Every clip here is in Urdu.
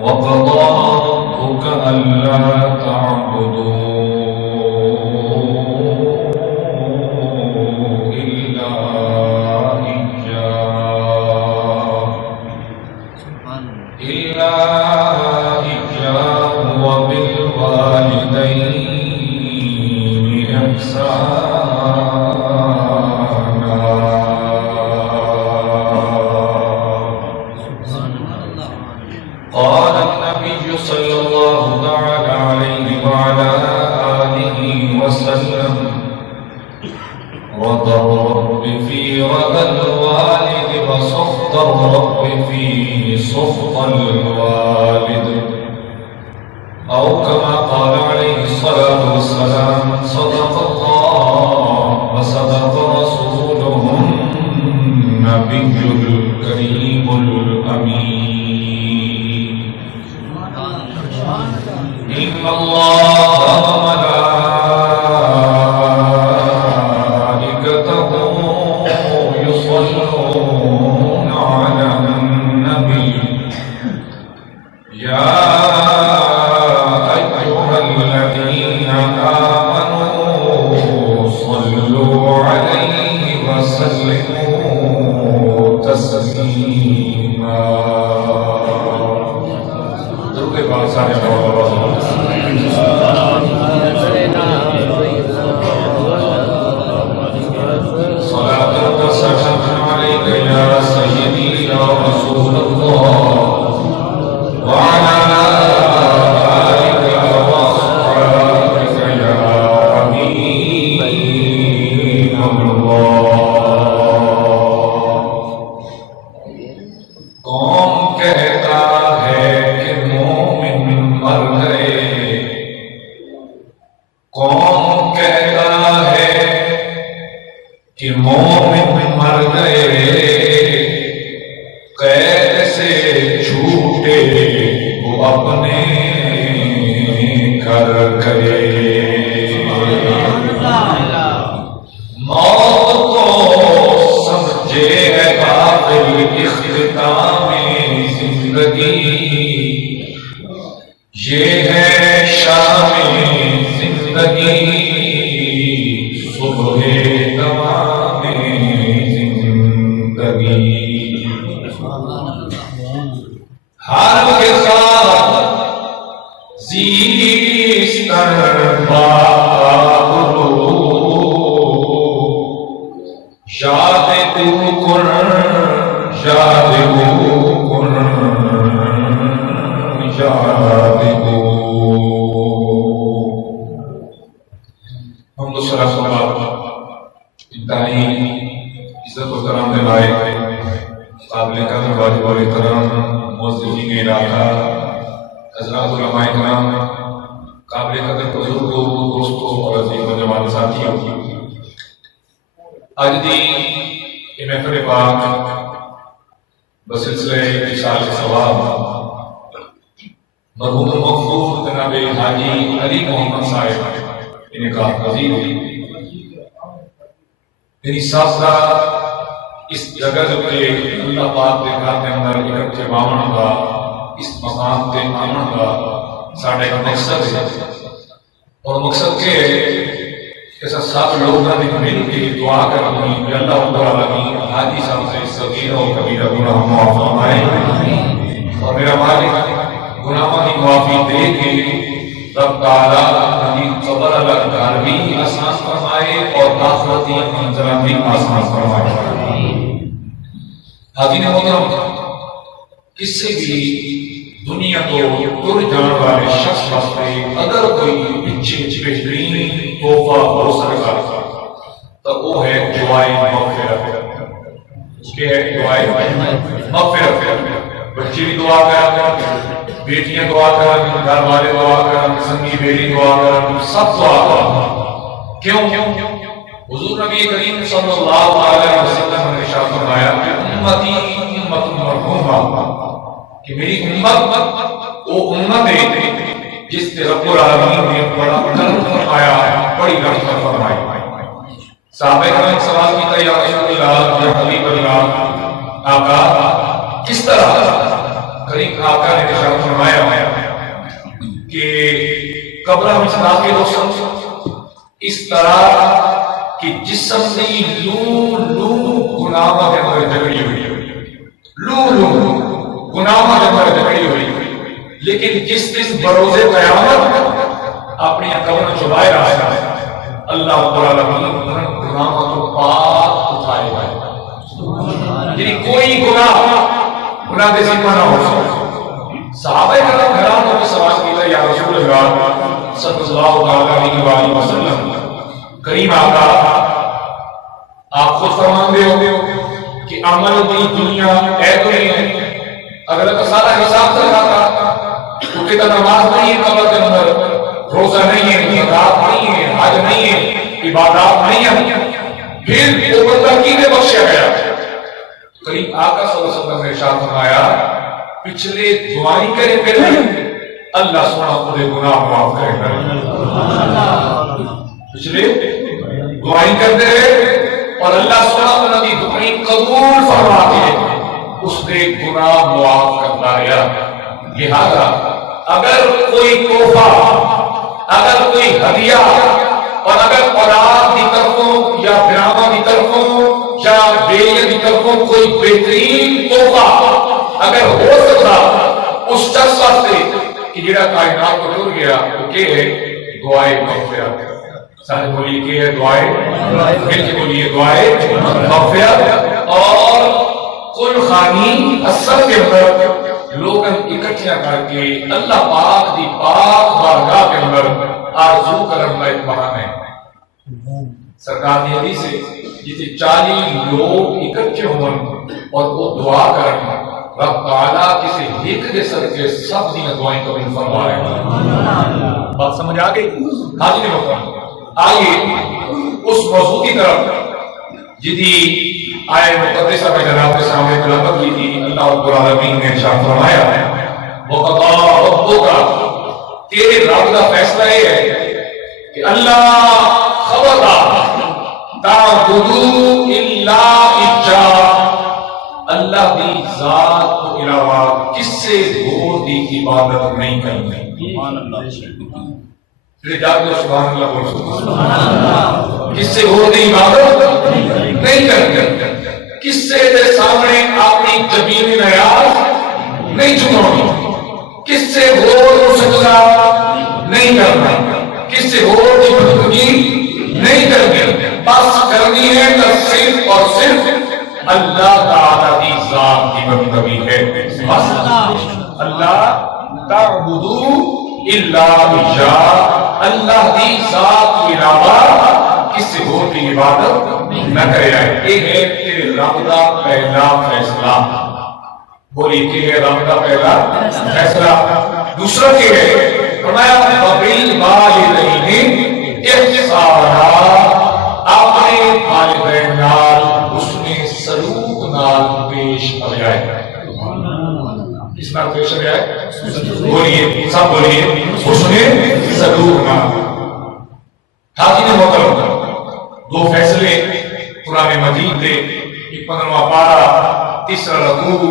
وقضى ربك ألا تعبدوا إلا إياه وبالوالدين إحسانا. قال النبي صلى الله تعالى عليه وعلى آله وسلم: رضا الرب في رضا الوالد وسخط الرب في سخط الوالد، أو كما قال عليه الصلاة والسلام: صدق الله وصدق رسوله النبي الكريم الأمين. إن الله وملائكته يصلون على النبي يا أيها الذين آمنوا صلوا عليه وسلموا تسليما. درود پاک سارے صلاة وسلام عليك يا سيدي يا رسول الله وعلى آلك وأصحابك يا حبيب الله. قوم کہتا ہے کہ مومن مر گئے، قوم کہتا ہے کہ مومن مر گئے، قید سے چھوٹے وہ اپنے گھر گئے. موت کو سمجھے ہے غافل اختتام زندگی، یہ ہے شام زندگی صبح تمام زندگی. حال کے ساتھ زیستن بابرو، یاد تو کن یاد تو کن یاد تو. حمد و صلاۃ انتہائی عزت و کرام کے لائق قابل قدر واجب الاحترام موظفین علاقہ، حضرات علماء کرام، قابل قدر بزرگوں، دوستوں اور عزیز و جوان ساتھیوں، آج دی یہ محفل پاک بسلسلہ اتصال ثواب مرحوم المغفور جناب حاجی علی محمد صاحب انعقاد پذیر ہوئی. میری سابقہ اس جگہ کے اللہ پاک کے گھر کے اندر اکٹھے باون کا اس مقام تے آمن کا ساڈا ایک مقصد ہے، اور مقصد کے کہ سب لوگوں نے مل کے دعا کرنی کہ اللہ رب العالمین حاجی صاحب سے صغیرہ و کبیرہ گناہ معاف فرمائے، اور میرا مالک گناہوں کی معافی دے کے رب تعالیٰ اپنی قبر اللہ گھر بھی آسان فرمائے اور آخرتی منزلہ بھی آسان فرمائے. حاضرین محترم، کسی بھی دنیا کو ٹر جان والے شخص واسطے اگر کوئی پیچھے بہترین تحفہ ہو سکتا تو وہ ہے دعائے مغفرت. کہ ہے دعائے مغفرت. بچے بھی دعا کرا، بیٹیاں دعا کرا، گھر والے دعا کرا، سنگی بیٹی دعا کرا، سب دعا کرا. کیوں؟ حضور نبی کریم صلی اللہ علیہ وسلم نے ارشاد فرمایا کہ امتی امت مرحومہ، کہ میری امت وہ امت ہے جس سے رب العالمین نے بڑا کرم فرمایا ہے، بڑی رحمت فرمائی. صحابہ کرام سوال کیا یا رسول اللہ یا حبیب اللہ، آقا کس طرح؟ کریم آقا نے قبر میں داخل ہو سن اس طرح کہ جسم دی لو لو گناہاں دے اندر جگڑی ہوئی، لو لو گناہاں دے اندر جگڑی ہوئی، لیکن جس دن بروز قیامت اپنی قبر چ باہر آیا اللہ رب العالمین گناہاں تو پاک اٹھائے گا، یعنی کوئی گناہ دے ذمہ نہ ہو سکتا۔ صحابہ کرام حیران ہو کے سوال کیا، یا رسول اللہ صلی اللہ علیہ وآلہ وسلم، کریم آقا آپ خود فرماندے ہو کہ عمل دی دنیا اے تو نہیں ہے، اگر تو سارا حساب چل رہا تھا تو کہ نماز نہیں ہے قبر کے اندر، روزہ نہیں ہے، زکات نہیں ہے، حج نہیں ہے، عبادات نہیں ہے، پھر وہ بندہ کینے بخشا گیا؟ کریم آقا صلی اللہ علیہ وسلم نے ارشاد فرمایا پچھلے دعائیں کرے پھر اللہ سونا پورے گناہ معاف کرے گا، پچھلے دعائیں کرتے رہے اور اللہ سونا انہوں کی دعائیں قبول فرما کے اس کے گناہ معاف کرتا رہا۔ لہذا اگر کوئی تحفہ، اگر کوئی ہدیہ، اور اگر اولاد کی طرفوں یا برامہ کی طرفوں یا بیوی کی طرفوں کوئی بہترین تحفہ اگر ہو سکتا اس شخص واسطے کہ جڑا کائنات کو ٹر گیا تو کہ ہے دعائے مغفرت، سارے بولیے کہ ہے دعائے مل کے بولیے دعائے مغفرت۔ اور کل خانی اصل کے اندر لوگ اکٹھیا کر کے اللہ پاک دی پاک بارگاہ کے اندر آرزو کرن کا ایک بہانہ ہے۔ سرکار دی حدیث ہے جتنے 40 لوگ اکٹھے ہون اور وہ دعا کرن رب تعالیٰ کسی ایک دے صدقے سب دی دعائیں قبول فرما رہے ہیں۔ بات سمجھ آ گئی؟ حاضر محترم، آئیے اس موضوع کی طرف جدی آئے مقدسہ میں جناب کے سامنے تلاوت کی تھی۔ اللہ رب العالمین نے ارشاد فرمایا وَقَضَىٰ رَبُّكَ، تیرے رب کا فیصلہ یہ ہے کہ اللہ خبردار تَعْبُدُوا إِلَّا إِيَّاهُ، اللہ دی ذات کو علاوہ کس سے اور دی عبادت نہیں کرنی۔ سبحان اللہ بول، کس سے اور دی عبادت نہیں کرنی، کس سے دے سامنے اپنی جبین نیاز نہیں چکاؤنی، کس سے اور سجدہ نہیں کرنا، کس سے اور دی بندگی نہیں کرنی، بس کرنی ہے تو صرف اور صرف اللہ تعالیٰ دی ذات کی بندگی ہے۔ بس اللہ تعبدو الا اِيَّاهُ، اللہ دی ذات کے علاوہ کسی اور کی عبادت نہ کرے جائے۔ یہ ہے تیرے رب کا پہلا فیصلہ۔ بولی کہ ہے رب کا پہلا فیصلہ۔ دوسرا کہ ہے فرمایا وَبِالْوَالِدَيْنِ إِحْسَانًا، اپنے والدین نال حسن سلوک نال پیش آیا ہے۔ اس نال پیش آیا ہے، بولیے سب بولیے حسن سلوک نال۔ حاضرین محترم، دو فیصلے قرآن مجید دے 15واں پارہ 3 رکوع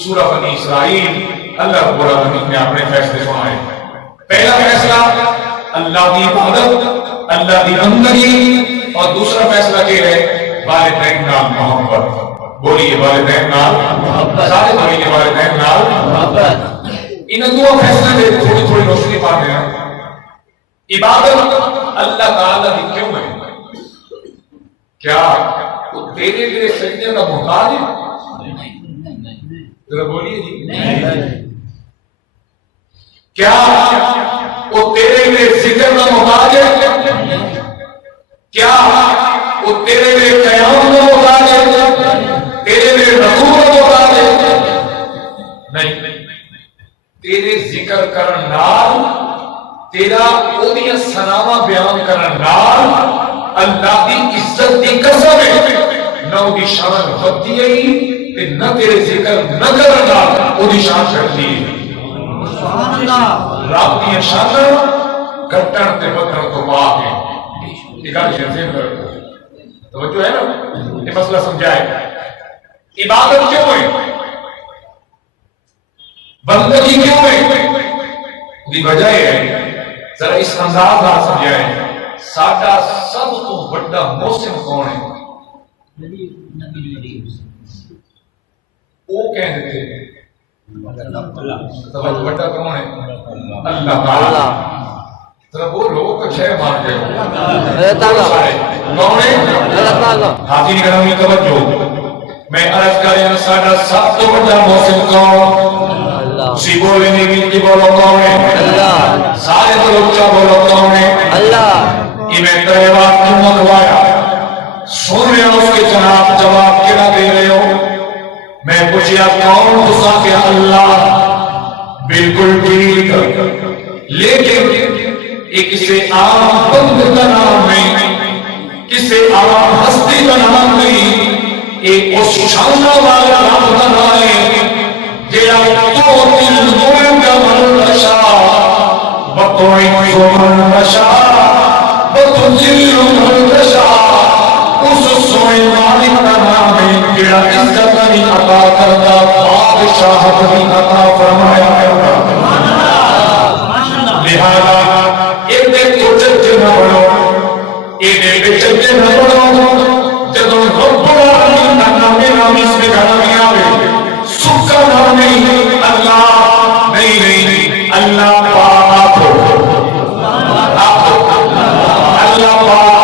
سورہ بنی اسرائیل اللہ رب العالمین نے اپنے فیصلے سنائے۔ پہلا فیصلہ اللہ کی عبادت، اللہ کی بندگی، اور دوسرا فیصلہ یہ ہے والدین نال محبت۔ بولیے والدین نال محبت، سارے بولیے والدین نال محبت۔ ان دو فیصلے میں تھوڑی تھوڑی روشنی پاتے ہیں۔ عبادت اللہ تعالیٰ کی کیوں ہے؟ کیا وہ تیرے لیے سجدے کا محتاج ہے؟ ذرا بولیے جی، کیا وہ تیرے لیے ذکر کا محتاج ہے؟ کیا وہ تیرے لیے قیام کا محتاج ہے؟ تیرے لیے رکوع کا محتاج ہے؟ نہیں، تیرے ذکر کرن نال، تیرا اودیاں ثناواں بیان کرن نال اللہ دی عزت دی قسم ہے، نہ اودی شان ودی ہے تے نہ تیرے ذکر نہ کرن نال اودی شان چڑھدی ہے۔ سبحان اللہ، رب دی شان گھٹن تے بدن تو پاک ہے۔ یہ گل ذہن کرو، توجہ ہے نا، یہ مسئلہ سمجھائے۔ عبادت کیوں ہے؟ بندگی کیوں ہے؟ دی وجہ یہ ہے ذرا اس انداز نال سمجھائیں ساڈا سب تو بڑا محسن کون ہے؟ وہ کہتے ہیں بڑا کون ہے؟ اللہ تعالیٰ. ذرا بولو کچھ ہے مان گئے کون ہے؟ حاضرین گرامی توجہ میں عرض کریں ساڈا سب تو بڑا محسن کون؟ اسی بولے نہیں کی بولو کون ہے؟ سارے بولو کیا بولو کون ہے؟ یہ میں تیرے بات کیوں منگوایا سن رہے ہو اس کے جناب جواب کیا دے رہے ہو؟ میں پوچھیا کون تسا کہ اللہ بالکل ٹھیک لیکن ایک کسی عام بند کا نام نہیں کسی عام ہستی کا نام نہیں ایک اس شانہ والا نام کا نام ہے جیڑا تو دل ملک من رشا بطوعی من رشا بطوعی من رشا اس سوئے مالک کا نام ہے جیڑا عزت نہیں عطا کرتا بادشاہت نہیں عطا فرمایا کرتا. لہذا ایک تو چچے نہ بڑھو ایک چچے نہ بڑھو جدو رب العالمین کا نام اس میں گھڑا نہیں آوے سکا نام نہیں اللہ نہیں اللہ پاک اللہ پاک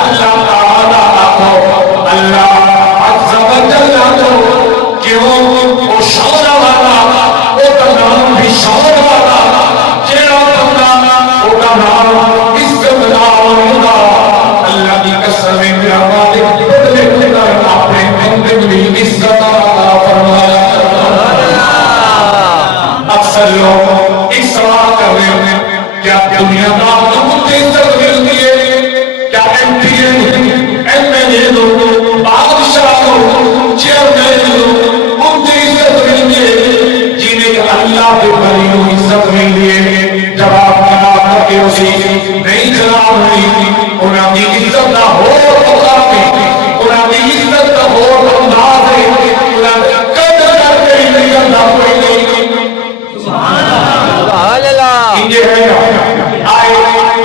اللہ تعالی اللہ عز و جل کیوں وہ شان والا وہ کا نام بھی شان والا جیڑا بندہ وہ کا نام عزت والا اللہ کی قسم میرا مالک بدلے خدا اپنے بندے بھی عزت فرمایا. اکثر لوگ ایک سوال کر رہے ہیں کیا دنیا دار لوگوں کو عزت ملتی ہے؟ کیا M P A M L A لوگ بادشاہ لوگ چیئرمین لوگ ان کو عزت ملتی ہے جنہیں اللہ کے بھائی کو عزت ملتی ہے؟ جواب جناب کہ اسی نہیں جناب نہیں انہوں کی عزت نہ ہو تو کافی انہوں کی عزت نہ ہو تو انداز ہے انہوں نے قدر کرتے ہی نہیں کرنا کوئی نہیں. سبحان اللہ یہ ہے آئے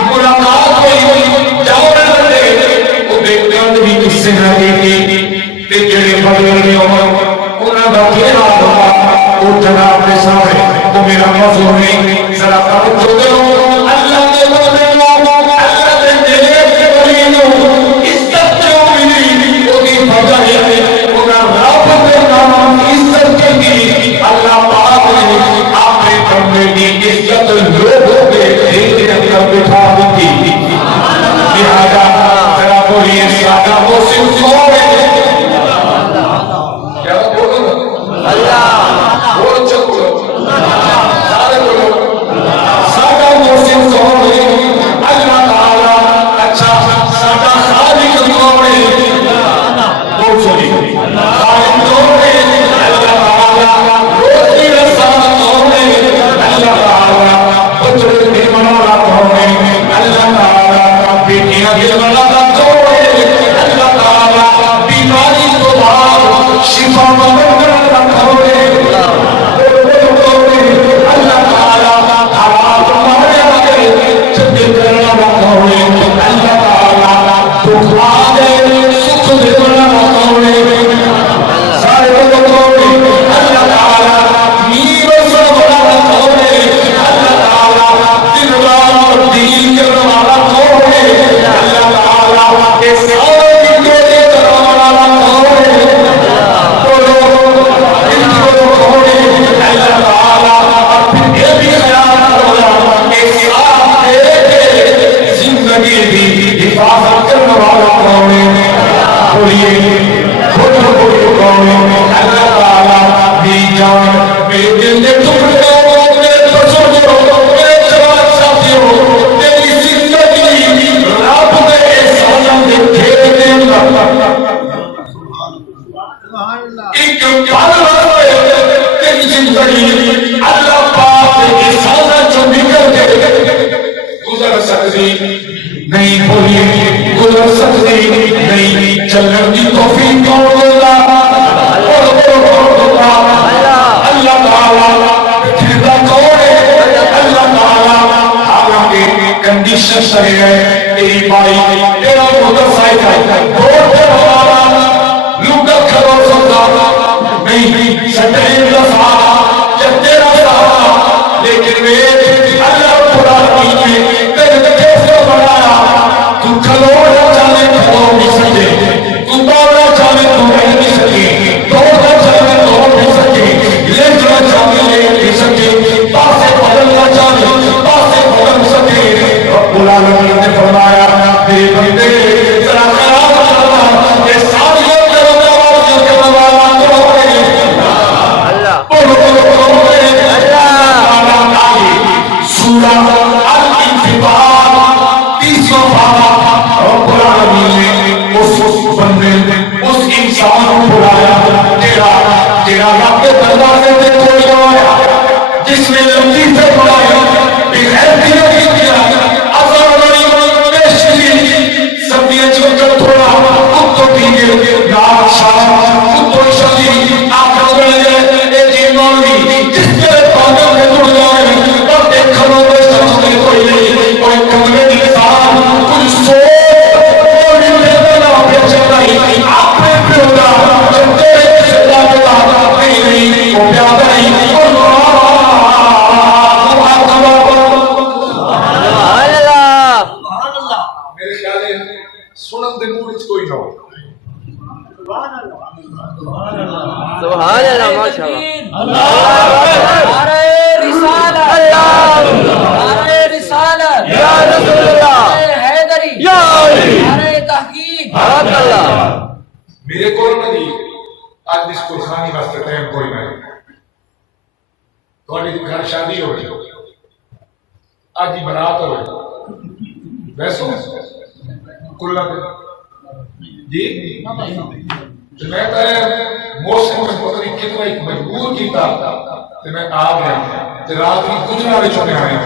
ملاقات ہوئی جاؤ رہے وہ دیکھتے ہیں بھی کس سے نہ دیکھیں تے جڑے بڑے بڑے عمر انہوں کا کھیلا ہوگا وہ جناب کے سامنے وہ میرا موضوع نہیں ذرا توجہ کرو اللہ کے بولے اللہ کے دیکھ کے بڑی عزت جو ملی وہ کی وجہ ہے انہوں رب کے نام عزت کے دی اللہ پاک نے آپ نے بندے کی عزت لوگوں کے دل کے اندر بٹھا دی. لہذا ذرا بولیے سادہ محسن کون ہے؟ کیا بولو اللہ بولو چلو سارے بولو سادہ محسن کون ہے؟ اللہ تعالیٰ. اچھا سادہ خالق کون ہے؟ بول سنی خالق کون ہے؟ اللہ تعالیٰ. روزی رسا کون ہے؟ اللہ تعالیٰ. بچے دینے والا کون ہے؟ اللہ تعالیٰ. بیٹیاں دینے والا کون ہے؟ اللہ تعالیٰ. بیماری کو بعد شفا مندر کون ہے؟ اللہ تعالیٰ. حالات مارے والے چندے کرنے والا کون ہے؟ اللہ تعالیٰ. دکھا دے سکھ دینے والا کون ہے؟ سارے لوگ کون ہے؟ اللہ تعالیٰ. میر سب والا کون ہے؟ اللہ تعالیٰ. دن رات دین کرنے والا کون ہے؟ اللہ تعالیٰ. اس سارے دن کے کرنے والا کون ہے؟ بولو ان کو کون ہے؟ اللہ تعالیٰ. اور پھر یہ بھی خیال کرو اس سارے زندگی بھی حفاظت کرنے والا کون ہے؟ بولیے خود بولیے کون ہے؟ اللہ تعالیٰ. بھی جان میرے دل کے ٹکڑے میرے بزرگوں میرے جوان ساتھیوں تیری زندگی رب نے احسان دے کھیل دے ایک پل تیری زندگی اللہ پاک کے احسان جو نکل کے گزر سکتی نہیں. بولیے گزر سکتی نہیں. چلنے کی توفیق کون ہوگا؟ اللہ تعالیٰ. پھر کون ہے؟ اللہ تعالیٰ. شخص ہے تیری بائی تیرا موٹر سائیکل دوڑتے ہمارا لوگا کھڑو سکتا نہیں سٹین دفعہ جب تیرا سارا لیکن ویٹ اللہ رب العالمین نے تیرے کیسے بنایا تو کھلوڑا چاہے کھلو نہیں سکے تو دوڑا چاہے تو رہ نہیں سکے دوڑا چاہے دوڑ نہیں سکے لیٹنا چاہے لے نہیں سکے پاسے بدلنا چاہے پاسے بدل سکے رب العالمین نے فرمایا تیرے بندے ذرا خراب کرنا یہ ساری اس انسان کو بلایا تیرا رب کے دروازے سے کوئی آیا جس نے لمبی سے بلایا بغیر کیا پیش کی سبزیاں چل کر تھوڑا خود تو پیے رات شام خود تو شادی آپ جس کے پاگل میں جڑ جائے اور دیکھو گے شخص میں کوئی نہیں کوئی کمرے انسان کچھ سوچ آپ نے پیوگا جب تیرے سجا پتا نہیں وہ پیادا نہیں میرے خیال ہے سنن دے منہ وچ کوئی نہ ہو سبحان اللہ ماشاءاللہ نعرہ رسالت نعرہ رسالت یا رسول اللہ حیدری یا علی نعرہ تحقیق سبحان اللہ میرے کو نہیں آج اس قرخانی واسطے ٹائم کوئی نہیں تھوڑی گھر شادی ہو رہی آج ہی برات ہو رہی ویسو کلا جی میں موسم میں پتہ نہیں کتنا ایک مجبور کیتا تو میں آ گیا رات کی گجرا میں چھوٹے آئے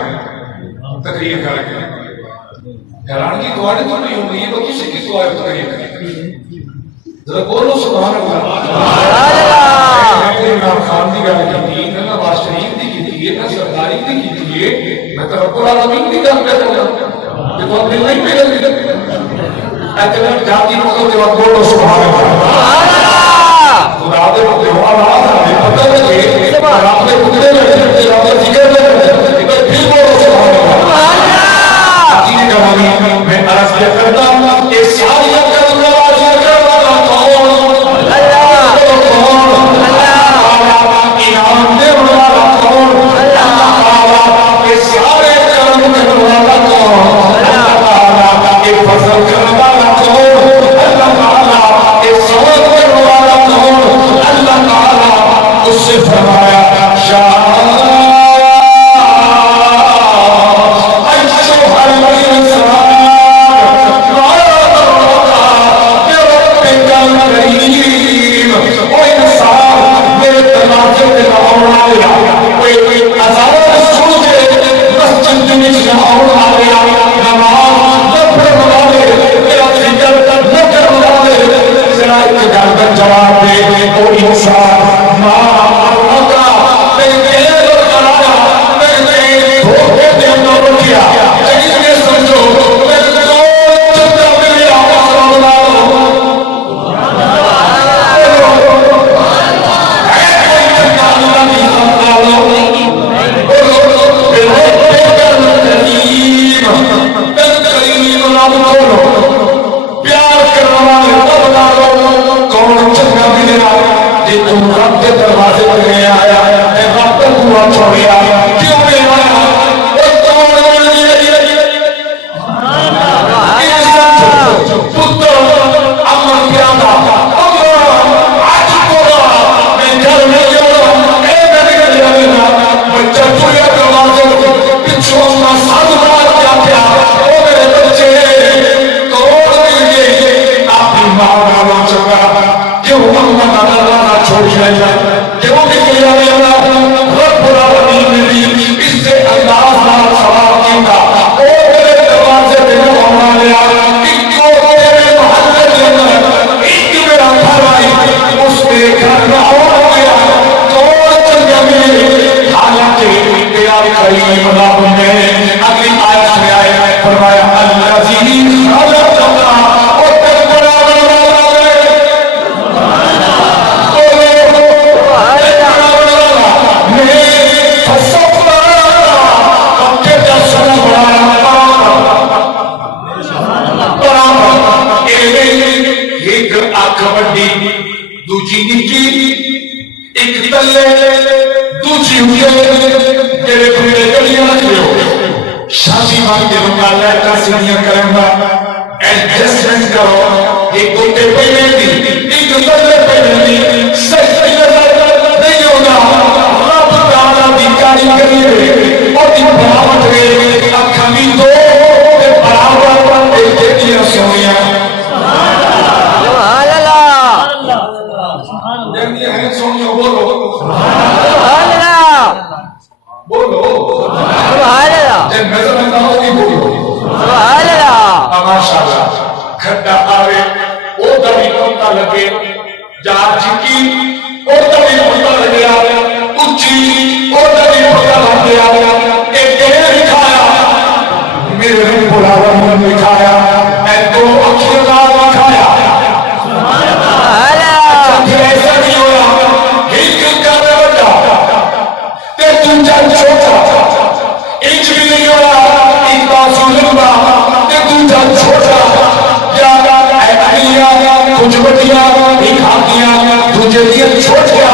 تقریر کر کے حیران کی دعائیں تو نہیں ہوں گی تو کسی کی دعائیں تقریر کریں ذرا بولو سبحان اللہ میں امام خان کی گل کی تھی میں نواز شریف کی تھی میں سرداری کی تھی میں تو رب العالمین کی گل کر رہا ہوں یہ تو دل نہیں پہ اتنا جاتی مطلب کہ بولو سبحان اللہ خدا دے بندے ہو آواز آ پتہ لگے رب نے کتنے لگے رب نے ذکر لگے پھر بولو سبحان اللہ جی گرامی میں عرض کیا کرتا ہوں کہ ساری جواب دے وہ انسان ماں دروازے پر نہیں آیا رب کو پورا چھوڑیا کیوں نہیں آیا چھوڑ نہیں کروں گا ایڈجسٹمنٹ کرو ایک گھنٹے پہلے دی ایک گھنٹے پہلے دی صحیح نظر نہیں ہوگا رب تعالیٰ دی کاریگری اور دی بناوٹ ہے اکھاں بھی دو تے برابر ایک جیتیاں سویاں سبحان اللہ جیتیاں ہیں سویاں بولو سبحان اللہ بولو سبحان اللہ جب نظر نہ ہوگی بولو سبحان اللہ ماشاءاللہ کھڈا آوے او دبی پتا لگے جا چکی او دبی پتا لگے اچھی او دبی پتا لگے ایک لکھایا میرے رب العالمین نے لکھایا اے دو اکھر نال لکھایا سبحان اللہ ایسا نہیں ہوا ایک کر بڑا تے دوجا چھوٹا ایک بھی نہیں ہوا ایک بازو لمبا تے دوجا چھوٹا کچھ بڑیاں ایک ہاتھیاں دوجے دیا چھوٹیاں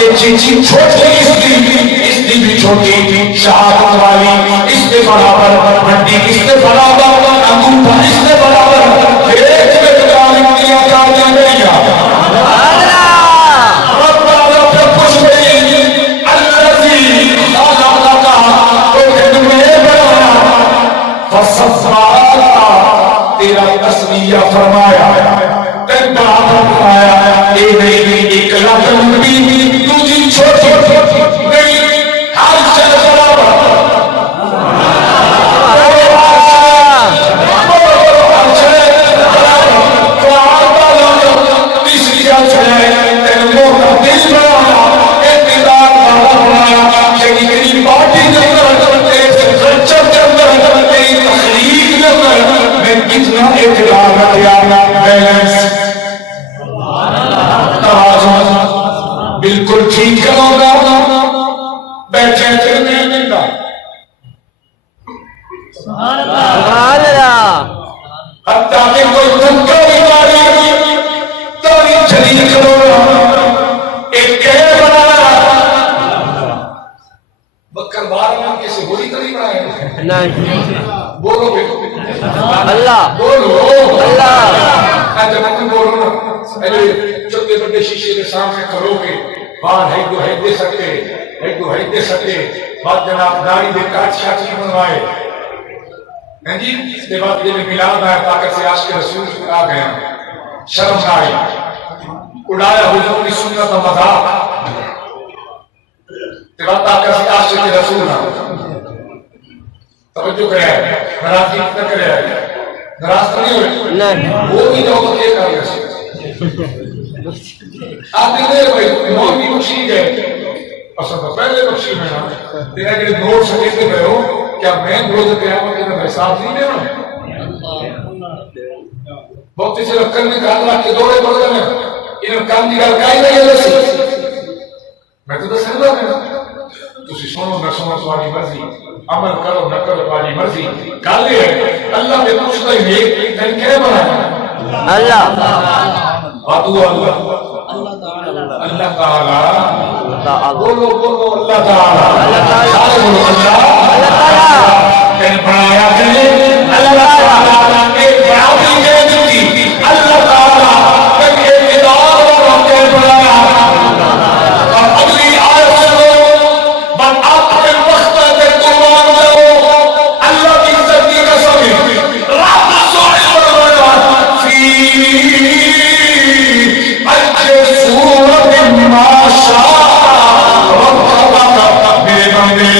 یہ چیچی چھوٹی اس دی بھی چھوٹی شہادت والی اس کے برابر بڑی اس کے برابر انگوٹھا اس کے برابر ایک مقدار کیا کاریاں نہیں رب تعالیٰ پہ خوش ہوئی الذی خلقک تو میں بنایا فصفاک تیرا تسمیہ فرمایا تین برابر فرمایا اے نہیں ایک لاکھ لمبی دوسری چھوٹی نہیں ہر شے برابر تیسری گل ہے تین موقع دل بنایا اقتدار والا بنایا یعنی تیری باڈی کے اندر تیرے کلچر کے اندر تیری تخلیق کے اندر میں کتنا اقتدار رکھا بیلنس بالکل ٹھیک کرو گا بیٹھے چلنے نہیں گا سبحان اللہ حتیٰ کہ کوئی دھکا بیماری تاری چلی کرو گا ایک کہے بنانا بکر بارہ کسی بری طریق بنائے نہیں بولو بے اللہ بولو اللہ جب تم بولو نا چھوٹے بڑے شیشے کے سامنے کھڑو کے باہر ہے دو ہے دے سکتے بعد جناب داڑھی دے کاٹ شاچی بنوائے ہیں جی اس کے بعد یہ میلاد آیا طاقت سے عاشق رسول آ گیا شرم نہ آئی اڑایا حضور کی سنت و مذاق کے بعد طاقت سے عاشق رسول آ توجہ کرے ناراضگی نہ کرے ناراض نہیں ہوئے نہیں وہ بھی جو کیا کر رہے آپ دیکھتے ہیں بھائی موت بھی بخشی گئے اصل تو پہلے بخشی میں نا تیرا کہ نوٹ سکتے گئے ہو کیا میں روز قیامت کے میں حساب نہیں دینا بہت سے رکھن میں کہا اللہ کے دورے پڑ گئے انہوں کام دی گل کائی نہیں ہے میں تو دس رہا ہوں تسی سنو نہ سنو تمہاری مرضی عمل کرو نہ کرو تمہاری مرضی کل ہے اللہ کے پوچھتا ہی ایک دن کہہ بنا اللہ باتو اللہ تعالی بولو بولو اللہ تعالی سارے بولو اللہ تعالی کہیں بنایا کہیں اللہ تعالی ایک برابری کہہ دیتی اللہ تعالی کہیں اقتدار اور کہیں بنایا اور اگلی آیت سنو بن آپ کے وقت کے قربان دو اللہ کی عزت کی قسم رب سوئے بنایا فی سورت ما شاء ربک میرے بندے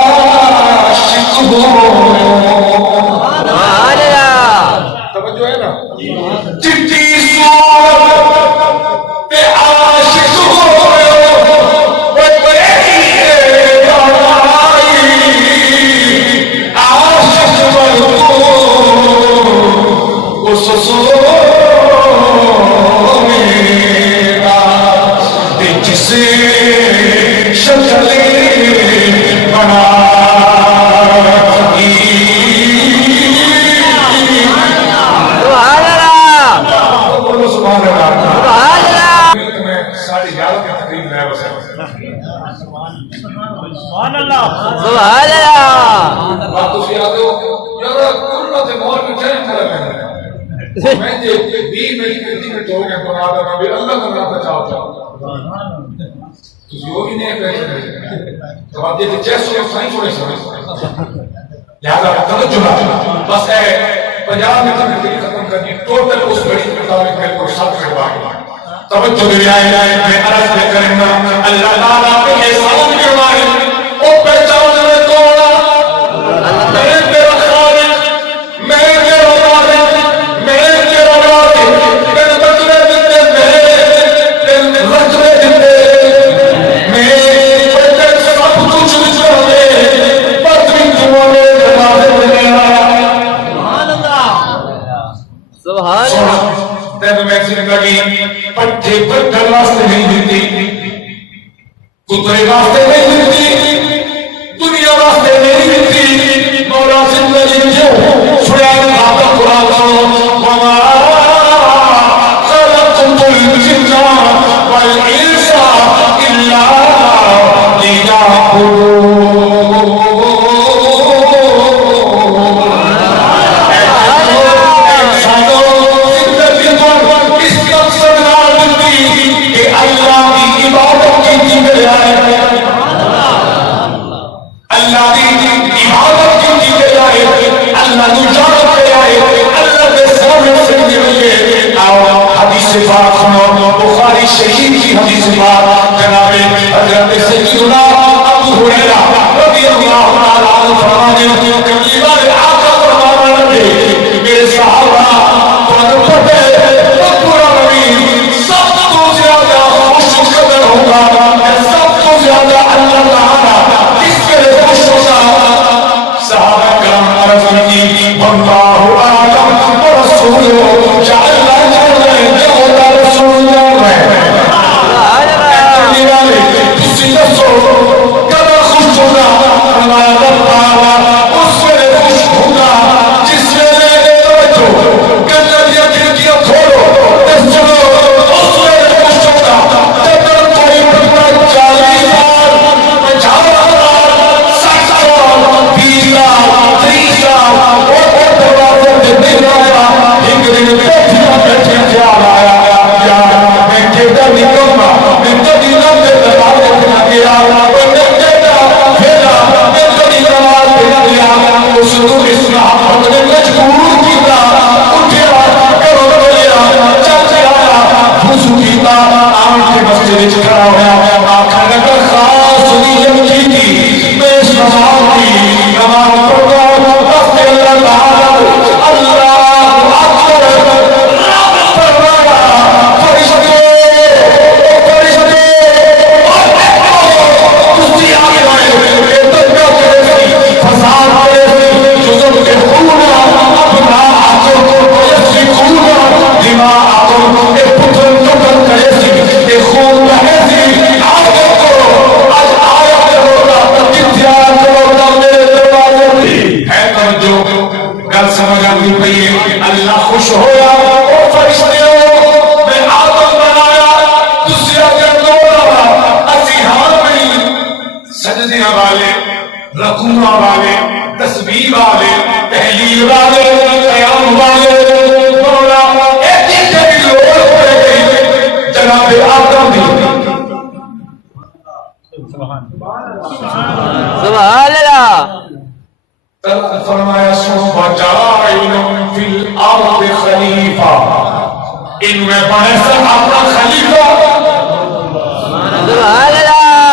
عاشق ہو. سبحان اللہ. توجہ ہے نا. چٹی صورت پہ عاشق ہو سبحان اللہ. بات تو یاد ہو یار کلنا تے مول میں چین کرا میں جے 20 منٹ ہو گئے تو آدم ابھی اللہ کا نام بچاؤ چاہو تو وہ بھی نہیں کہتے تو آپ یہ چیسو سائیں چھوڑے سمجھ لہذا توجہ بس ہے 50 منٹ میں ختم کرنی ٹوٹل اس گھڑی کے مطابق میں کو 7 منٹ باقی توجہ دے آئے میں عرض میں کرنا اللہ تعالیٰ کے احسان فرمائے او پہچان میں کون میں تیرا خالق میں تیرا مالک میں تیرا رازق میں بچنے دیتے میں رکھنے دیتے میں بچے سب کچھ چھوڑے پتری تمہارے دماغ میں آیا. سبحان اللہ. سبحان اللہ. تینوں میں زندگی پٹھے پتھر واسطے نہیں دیتی کترے واسطے نہیں دیتی دنیا واسطے نہیں دیتی مولا زندگی کیوں سنان آتا قرآن وما خلقت الجن والانس الا ليعبدون. بخاری شریف کی حدیث پاک جناب حضرت سیدنا ابو ہریرہ رضی اللہ تعالی عنہ فرماتے ہیں کہ دیوار آقا فرمانے لگے میرے صحابہ قرآن پڑھے تو پورا نبی سب تو زیادہ خوش قدر ہوگا سب تو زیادہ اللہ تعالی کس کے لیے خوش ہوگا. صحابہ کرام عرض کی واللہ اعلم ورسولہ جعلنا سبحان اللہ. فرمایا وجائل فی الارض خلیفہ ان میں بنے سے اپنا خلیفہ. سبحان اللہ.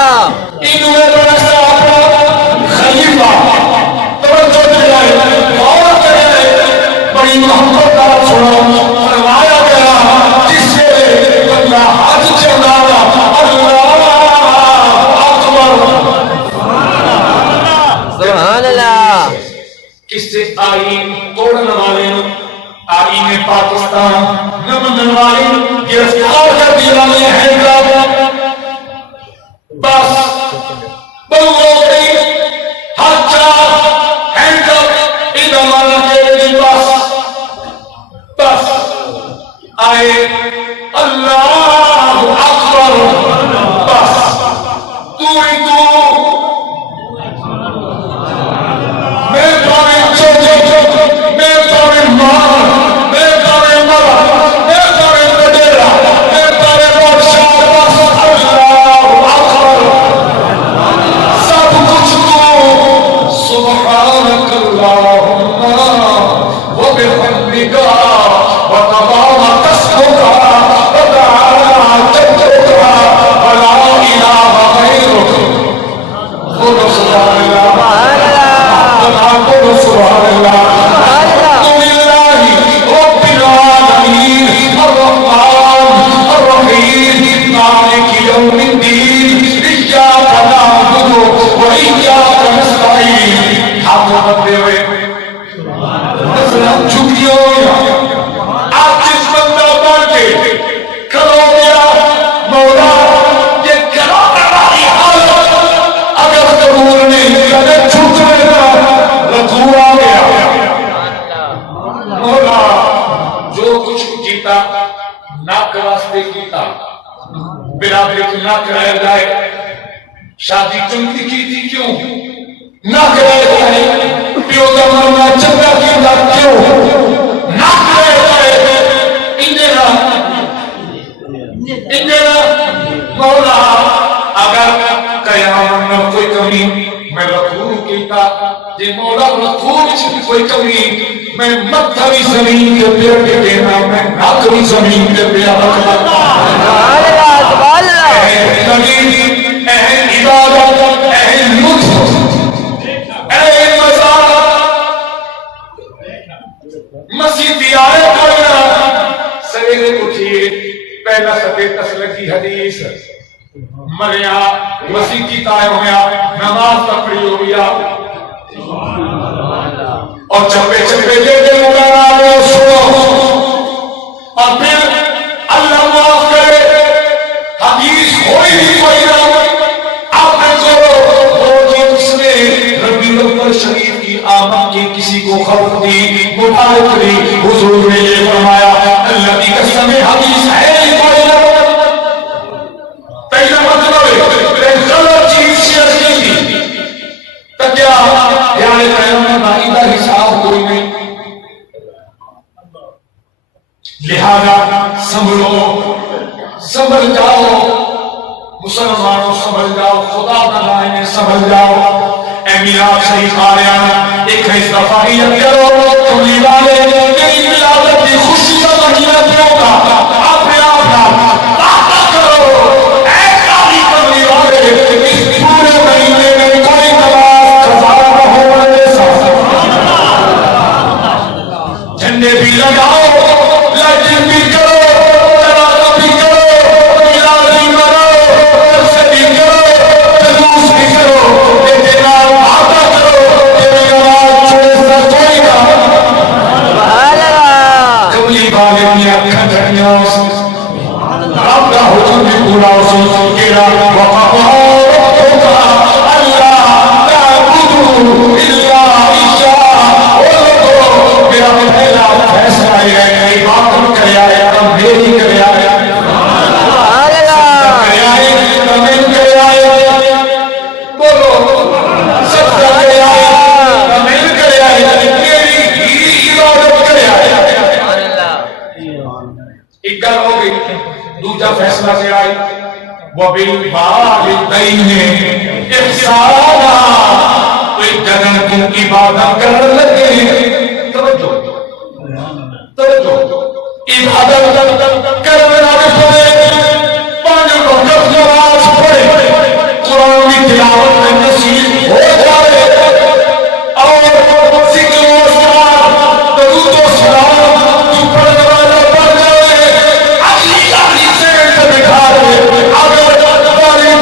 نہ کرایا جائے. شادی چنگی کی تھی کیوں نہ کرایا جائے؟ پیو کا مرنا چنگا کیتا کیوں نہ کرایا جائے؟ انجنا مولا اگر قیامت میں کوئی کمی میں رکھوں کیتا جی مولا رکھوں میں کوئی کمی میں متھری زمین کے پیر کے دینا میں ناکری زمین کے پیر رکھنا. اہل نبی اہل عبادت اہل لطف اہل مزار مسیحی آئے کرنا سویرے اٹھیے پہلا سبیتس لگی حدیث مریا مسیح کی تائے ہویا نماز پڑھی ہو گیا اور چپے چپے دے دے مگانا لے سنو اور پھر اللہ معاف کرے حدیث ہوئی بھی کوئی نہ آپ نے کرو وہ جس نے ربی الاول شریف کی آمد کی کسی کو خبر دی مبارک دی حضور نے یہ فرمایا اللہ کی قسم حدیث ہے کوئی نہ پہلا مطلب غلط چیز شیئر کی تھی تو کیا یعنی قیامت معاہدہ حساب کوئی نہیں. لہذا سنبھلو سنبھل جاؤ مسلمانوں سنبھل جاؤ خدا تعالی سنبھل جاؤ. اے میلاد شریف آ رہا ہے ایک استفاہیت کرو کملی والے تیری ولادت کی خوشی کا مہینہ کیوں کا اپنے آپ کا کرو. اے کالی کملی والے اس پورے مہینے میں کوئی نماز قضا نہ ہونے سے جھنڈے بھی لگاؤ لائٹنگ بھی کرو تراغا بھی کرو میلاد بھی مناؤ جلسے بھی کرو جلوس بھی کرو لیکن آپ وعدہ کرو کہ نماز چھوڑے سے کوئی نہ کملی والے نے اکھا جھڑیاں آپ کا حکم بھی پورا اسے کیڑا وقفہ ہوگا اللہ تعبدو الا عشاء میرا پہلا فیصلہ ہے عبادت کرے آئے تم میری کرے آئے کرے آئے تم کرے آئے بولو سب کرے آئے تم کرے آئے میری ہی عبادت کرے آئے. ایک گل ہو گئی. دوجا فیصلہ کیا آئی وَبِالْوَالِدَيْنِ اِحْسَانًا کوئی جگہ کی عبادت کرنے لگے توجہ عبادت کرنے لگے پانچ وقت نماز پڑھے قرآن کی تلاوت میں نصیب ہو جائے اور ذکر و اذکار درود و سلام جو پڑھنے والا پڑھ جائے اگلی سے بٹھا دے اگر والدین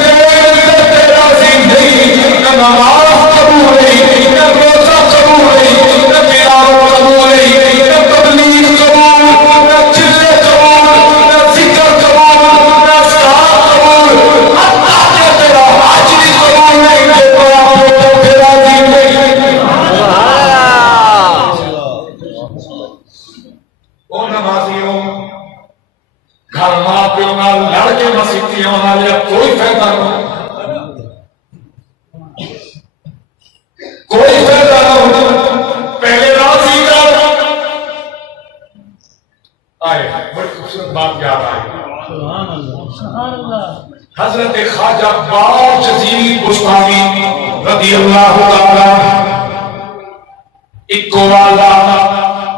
کرتے راضی نہیں نہ نماز قبول نہیں نہ روزہ قبول نہیں نہ تلاوت قبول نہیں نہ تبلیغ قبول نہ چلے قبول نہ ذکر قبول نہ اذکار قبول حتیٰ کہ تیرا حج بھی قبول نہیں کہ تو آپ راضی نہیں. او نمازیوں گھر ماں پیو نال لڑ کے مسیحیوں نال کوئی فائدہ نہیں کوئی فائدہ نہ ہوتا. پہلے راضی کر آئے بڑی خوبصورت بات یاد آئی. حضرت خواجہ باجزید بستانی رضی اللہ تعالی ایک والا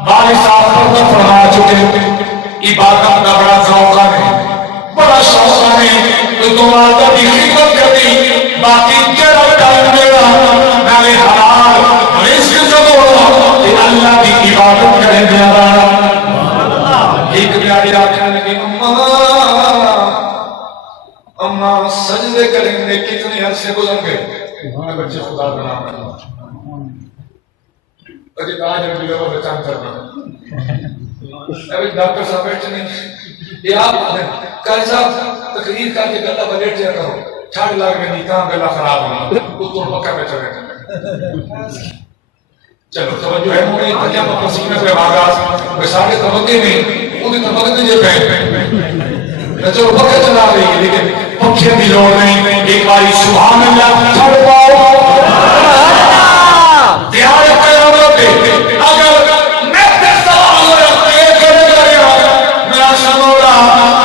بارے صاحب پر فرما چکے عبادت کا بڑا ذوق ہے بڑا شوق ہے تو تمہارا بھی خدمت کرتی باقی جڑا ٹائم میرا میں حلال رزق زبور کہ اللہ کی عبادت کرے میرا. ایک پیاری آخر لگی اما سجدے کریں گے کتنے عرصے گزر گئے بچے خدا کا نام ہے اجے تاج بھی لوگ بچان کرنا ابھی ڈاکٹر صاحب بیٹھے نہیں یا قاری صاحب تقریر کر کے گلا بجٹ دیا کرو چھاڑ لگ میں نہیں کہاں گلا خراب ہونا تو پکا پہ چلے چلو توجہ ہے موڑی تجا پسینے پہ آغاز بسارے طبقے میں وہ بھی طبقے جو پہ نہ چلو پنکھا چلا رہی ہے لیکن پنکھے کی لوڑ نہیں. ایک باری سبحان اللہ چھڑ پاؤ. دھیان کرو اگر میں سے سوال ہوا یہ کرے گا میرا سنوڑا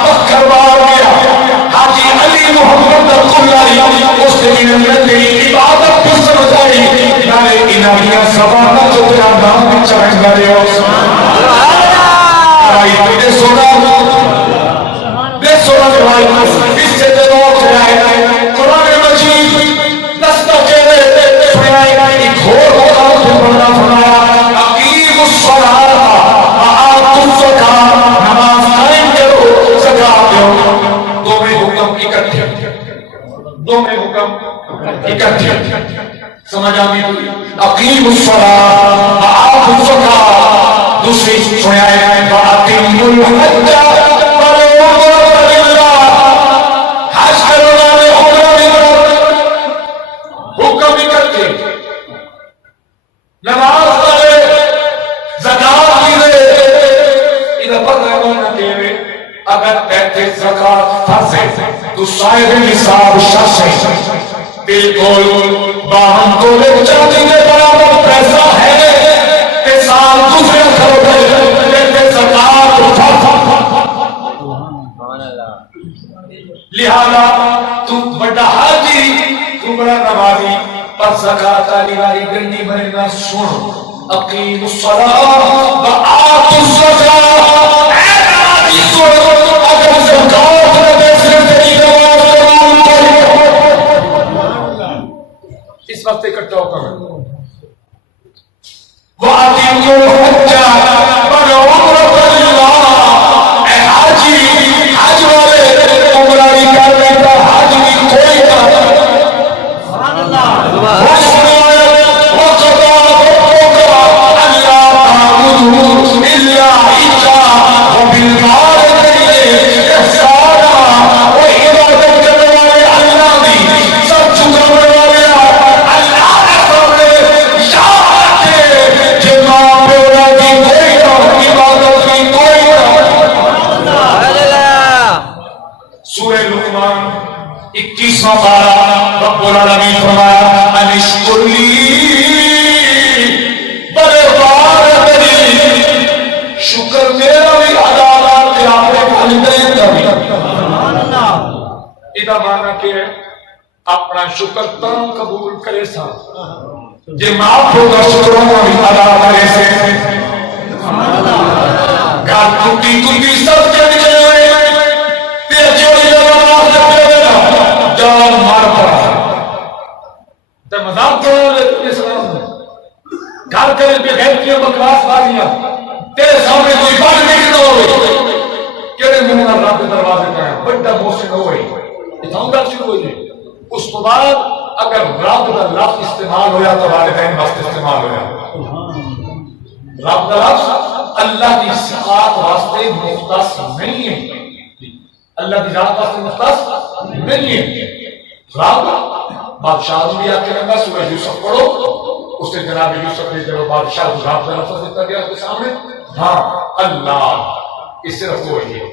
پتھر مار گیا. حاجی علی محمد اللہ اس نے میری عبادت کو سمجھائی. میں انہیاں سبانا جو تیرا نام بھی چاہیں گا رہے ہو بے سونا بے سونا بھائی اس سے دلوں سے آئے قرآن مجید دستہ چہرے سنائے گا. ایک اور ہوگا تو بڑا فرمایا اقیم الصلاۃ وآتوا الزکاۃ. نماز قائم کرو زکات دو. دو میں حکم اکٹھے دو میں حکم اکٹھے سمجھ آمی. اقیم الصلاۃ وآتوا الزکاۃ. دوسری سنائے گا وَأَقِیمُوا الْحَجَّ وَالْعُمْرَةَ لِلَّهِ. حج کرنا ہے عمرہ بھی حکم بھی کرتے نماز پڑھے زکات بھی دے. ادھر پر رہنا کہ اگر کہتے زکات فرض ہے تو صاحب نصاب شخص ہے بالکل باہم کو لے چاہتی کے برابر پیسہ ہے کہ سال دوسرے گھروں پہ کہتے زکات لہذا تم بڑا حاجی تم بڑا نمازی پر زکات والی والی گنڈی بنے گا. سن اقیم الصلاۃ وآتوا الزکاۃ. اے نمازی سن اگر زکات نہ دے تیری نماز اس وقت اکٹھا ہو کر وَأَقِیمُوا الْحَجَّ وَالْعُمْرَةَ لِلَّهِ. اے حاجی حج والے عمرہ بھی کر لیتا حج بھی کوئی کر. سبحان اللہ. وَقَضَىٰ رَبُّكَ أَلَّا تَعْبُدُوا إِلَّا إِيَّاهُ وَبِالْوَالِدَيْنِ إِحْسَانًا. وہ عبادت کرنے والے اللہ دی سب چکانے والے اللہ نے سامنے یاد ہے جمع پیدا کی کوئی نہ عبادت کی کوئی نہ. سورہ لقمان 21واں پارہ رب العالمین فرمایا ان اشکر لی بالوالدین. شکر میرا بھی ادا کر اپنے والدین کا بھی. ادا مانا کہ اپنا شکر تم قبول کرے سا جے معاف ہوگا شکروں کا بھی ادا کرے سے. گھر ٹوٹی ٹوٹی سب کے نکلے تیرے جوڑی نماز پڑھے گا جان مار پڑا تے مذاق کرو علیہ السلام. گھر کرے بغیر کیوں بکواس بازیاں تیرے سامنے کوئی بات نہیں کرو ہوئے کہنے منہ نہ رب دروازے کا ہے بڑا محسن ہوئے اتنا گل شروع ہوئی. اس کے بعد اگر رب کا لفظ استعمال ہویا تو والدین واسطے استعمال ہویا. رب کا لفظ اللہ کی صفات واسطے مختص نہیں ہے. اللہ کی ذات واسطے مختص نہیں ہے. رب بادشاہ بھی آ کے رہا سورہ یوسف پڑھو اس سے جناب یوسف نے جب بادشاہ رب کا لفظ دیتا گیا اس کے سامنے. ہاں اللہ اس صرف وہی ہے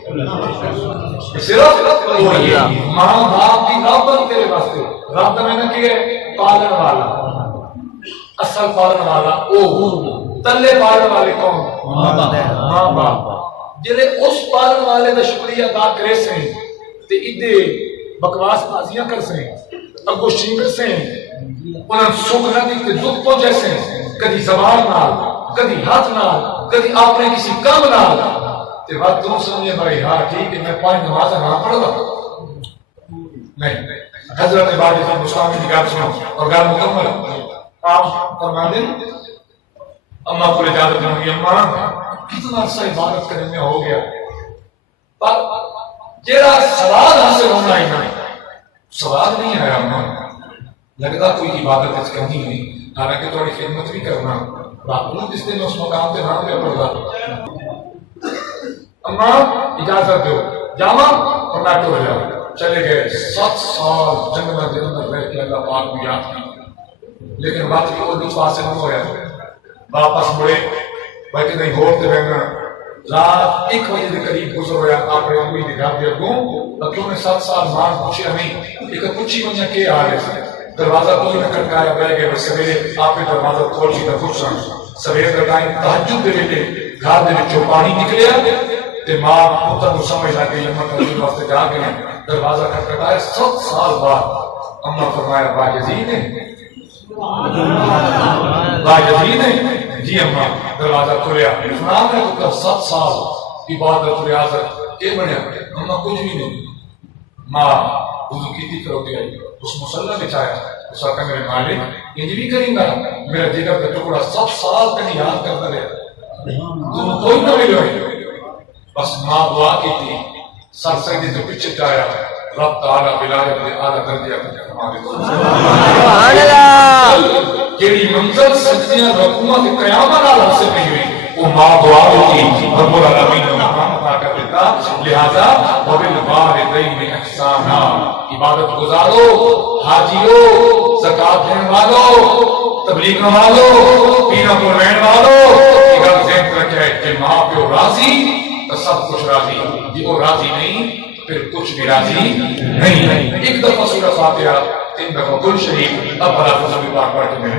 صرف وہی ہے. ماں باپ کی رب تیرے واسطے رب میں نے کہ پالن والا اصل پالن والا او تلے پالن والے کون ماں باپ جڑے اس پالن والے دا شکریہ ادا کرے سے تے ادے بکواس بازیاں کر سے اگو شینگر سے انہاں سکھ نہ دی تے دکھ پہنچے سے کدی زبان نال کدی ہاتھ نال کدی اپنے کسی کام نال تے بات تم سمجھے بھائی ہاں ٹھیک ہے میں 5 نماز نہ پڑھ گا نہیں. حضرت بارے کا مسلمان کی بات سنو اور گھر مکمل آپ فرما دیں اماں کو اجازت دیں گی. اماں کتنا عرصہ عبادت کرنے میں ہو گیا پر جیڑا سواد حاصل ہونا ہی نہیں سواد نہیں آیا. اماں لگتا کوئی عبادت اس کمی نہیں حالانکہ تھوڑی خدمت بھی کرنا باقی جس دن اس مقام پہ نام پہ پڑھتا. اماں اجازت دو جاما اور میں ٹو جاؤں. چلے گئے 7 سال جنگل کے اندر رہ کے اللہ پاک کو یاد کی لیکن بات کی کوئی پاس سے نہ ہوا. واپس مڑے بلکہ نہیں ہوتے رہنا رات 1 بجے کے قریب گزر ہوا آپ نے امی دی گھر دے اگوں تو نے 7 سال ماں پوچھیا نہیں ایک پوچھی ونجا کے آ رہے سے دروازہ کوئی نہ کھٹکایا بہ گئے بس سویرے آپ نے دروازہ کھول کے پوچھا سویرے کا ٹائم تہجد دے ویلے گھر دے وچوں پانی نکلیا تے ماں پتر کو سمجھ لگ گئی اماں کبھی واسطے جا کے دروازہ کھٹکایا 7 سال بعد اماں فرمایا با یزید ہے با یزید ہے جی اماں دروازہ کھولیا سنا میں تو 7 سال عبادت ریاضت یہ بنیا اماں کچھ بھی نہیں ماں وضو کی تھی کرو گیا اس مسلح بچایا اس وقت میرے مالک یہ بھی کریں گا میرا جگر کا ٹکڑا 7 سال تک یاد کرتا رہا تم کوئی نہ ملو بس ماں دعا کی تھی سر سجدے سے پیچھے جایا رب تعالیٰ ولایت دے اعلیٰ درجے اپنے ہمارے سبحان اللہ جیڑی منزل سجدیاں رکوعاں تے قیامت نال حاصل نہیں ہوئی وہ ماں دعا کی رب العالمین نے مقام عطا کر دیتا لہذا وبالوالدین احسانا عبادت گزارو حاجیو زکات دینے والو تبلیغ والو پیروں کو رہن والو یہ گل ذہن رکھے کہ ماں پیو راضی تو سب کچھ راضی جی وہ راضی نہیں پھر کچھ بھی راضی نہیں ایک دفعہ سورہ فاتحہ 3 دفعہ کل شریف اب بلا فضل پاک پڑھ کے میرے